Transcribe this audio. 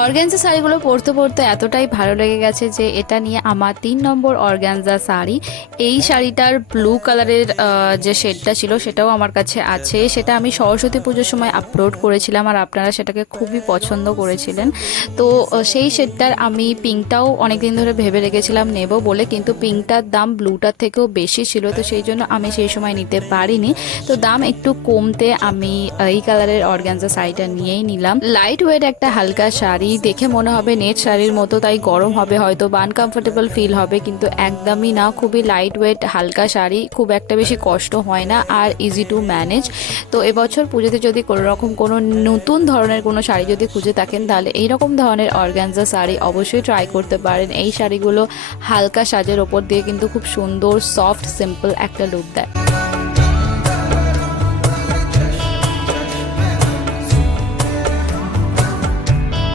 Organza শাড়িগুলো পরতে পরতে এতটাই ভালো লেগে গেছে যে এটা নিয়ে আমার 3 নম্বর অর্গানজা শাড়ি। এই শাড়িটার ব্লু কালারের যে শেডটা ছিল সেটাও আমার কাছে আছে, সেটা আমি সরস্বতী পুজোর সময় আপলোড করেছিলাম আর আপনারা সেটাকে খুবই পছন্দ করেছিলেন। তো সেই শেডটার আমি পিঙ্কটাও অনেকদিন ধরে ভেবে রেখেছিলাম নেব বলে, কিন্তু পিঙ্কটার দাম ব্লুটার থেকেও বেশি ছিল, তো সেই জন্য আমি সেই সময় নিতে পারিনি। তো দাম একটু কমতে আমি এই কালারের অর্গানজা শাড়িটা নিয়েই নিলাম। লাইট ওয়েট একটা হালকা শাড়ি, দেখে মনে হবে নেট শাড়ির মতো, তাই গরম হবে হয়তো বা আনকমফোর্টেবল ফিল হবে, কিন্তু একদমই না। খুবই লাইট ওয়েট হালকা শাড়ি, খুব একটা বেশি কষ্ট হয় না আর ইজি টু ম্যানেজ। তো এবছর পুজোতে যদি কোনো রকম কোনো নতুন ধরনের কোনো শাড়ি যদি খুঁজে থাকেন তাহলে এইরকম ধরনের অর্গানজা শাড়ি অবশ্যই ট্রাই করতে পারেন। এই শাড়িগুলো হালকা সাজের ওপর দিয়ে কিন্তু খুব সুন্দর সফট সিম্পল একটা লুক দেয়।